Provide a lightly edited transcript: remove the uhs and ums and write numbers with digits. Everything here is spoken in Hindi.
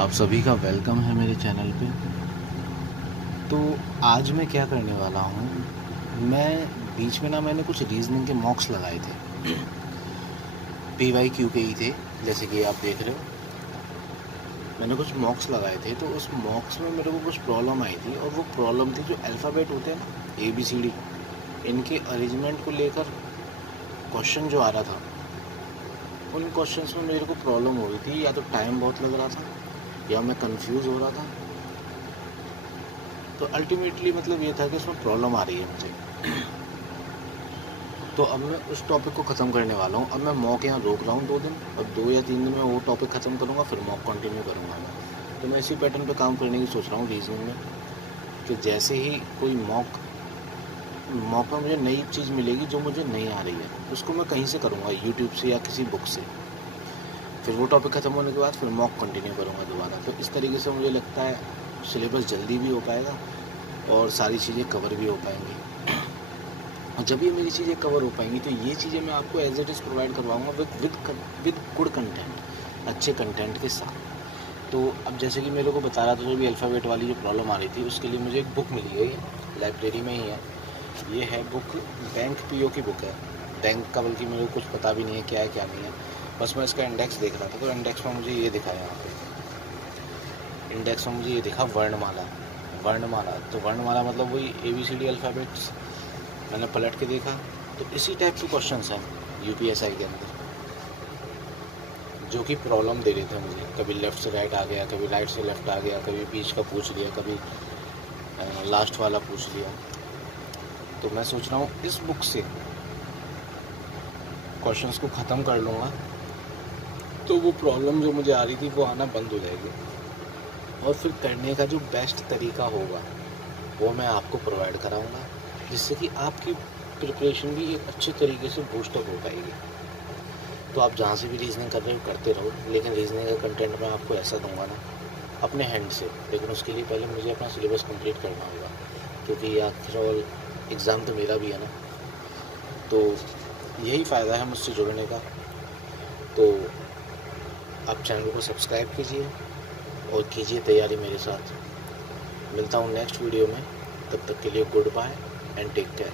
आप सभी का वेलकम है मेरे चैनल पे। तो आज मैं क्या करने वाला हूँ, मैं बीच में मैंने कुछ रीजनिंग के मॉक्स लगाए थे PYQ के ही थे, जैसे कि आप देख रहे हो। मैंने कुछ मॉक्स लगाए थे, तो उस मॉक्स में मेरे को कुछ प्रॉब्लम आई थी, और वो प्रॉब्लम थी जो अल्फ़ाबेट होते हैं ना, ABCD, इनके अरेंजमेंट को लेकर क्वेश्चन जो आ रहा था। उन क्वेश्चंस में मेरे को प्रॉब्लम हो रही थी, या तो टाइम बहुत लग रहा था या मैं कंफ्यूज हो रहा था। तो अल्टीमेटली मतलब ये था कि उसमें प्रॉब्लम आ रही है मुझे। तो अब मैं उस टॉपिक को ख़त्म करने वाला हूँ। अब मैं मॉक यहाँ रोक रहा हूँ 2 दिन, और 2 या 3 दिन में वो टॉपिक ख़त्म करूँगा, फिर मॉक कंटिन्यू करूँगा मैं। तो मैं इसी पैटर्न पे काम करने की सोच रहा हूँ रीजनिंग में, कि जैसे ही कोई मॉक में मुझे नई चीज़ मिलेगी जो मुझे नहीं आ रही है, उसको मैं कहीं से करूँगा, यूट्यूब से या किसी बुक से। फिर वो टॉपिक ख़त्म होने के बाद फिर मॉक कंटिन्यू करूँगा दोबारा। तो इस तरीके से मुझे लगता है सिलेबस जल्दी भी हो पाएगा और सारी चीज़ें कवर भी हो पाएंगी। और जब ये मेरी चीज़ें कवर हो पाएंगी तो ये चीज़ें मैं आपको एज इट इज़ प्रोवाइड करवाऊँगा विद गुड कंटेंट, अच्छे कंटेंट के साथ। तो अब जैसे कि मेरे को बता रहा था, जो भी अल्फ़ाबेट वाली जो प्रॉब्लम आ रही थी, उसके लिए मुझे एक बुक मिली है, ये लाइब्रेरी में ही है। ये है बुक, बैंक PO की बुक है। बैंक का बल्कि मेरे को कुछ पता भी नहीं है क्या है क्या नहीं है, बस मैं इसका इंडेक्स देख रहा था। तो इंडेक्स में मुझे ये दिखा, यहाँ पे इंडेक्स में मुझे ये दिखा वर्णमाला। तो वर्णमाला मतलब वही ABCD अल्फ़ाबेट्स। मैंने पलट के देखा तो इसी टाइप के क्वेश्चंस हैं UPSI के अंदर, जो कि प्रॉब्लम दे रहे थे मुझे। कभी लेफ़्ट से राइट आ गया, कभी राइट से लेफ़्ट आ गया, कभी बीच का पूछ लिया, कभी लास्ट वाला पूछ लिया। तो मैं सोच रहा हूँ इस बुक से क्वेश्चंस को ख़त्म कर लूँगा, तो वो प्रॉब्लम जो मुझे आ रही थी वो आना बंद हो जाएगी, और फिर करने का जो बेस्ट तरीका होगा वो मैं आपको प्रोवाइड कराऊंगा, जिससे कि आपकी प्रिपरेशन भी एक अच्छे तरीके से बूस्टअप हो पाएगी। तो आप जहाँ से भी रीजनिंग कर रहे हो करते रहो, लेकिन रीजनिंग का कंटेंट मैं आपको ऐसा दूंगा ना अपने हैंड से। लेकिन उसके लिए पहले मुझे अपना सिलेबस कंप्लीट करना होगा, क्योंकि आफ्टर ऑल एग्ज़ाम तो मेरा भी है ना। तो यही फ़ायदा है मुझसे जुड़ने का। तो आप चैनल को सब्सक्राइब कीजिए और कीजिए तैयारी मेरे साथ। मिलता हूँ नेक्स्ट वीडियो में, तब तक के लिए good bye and take care.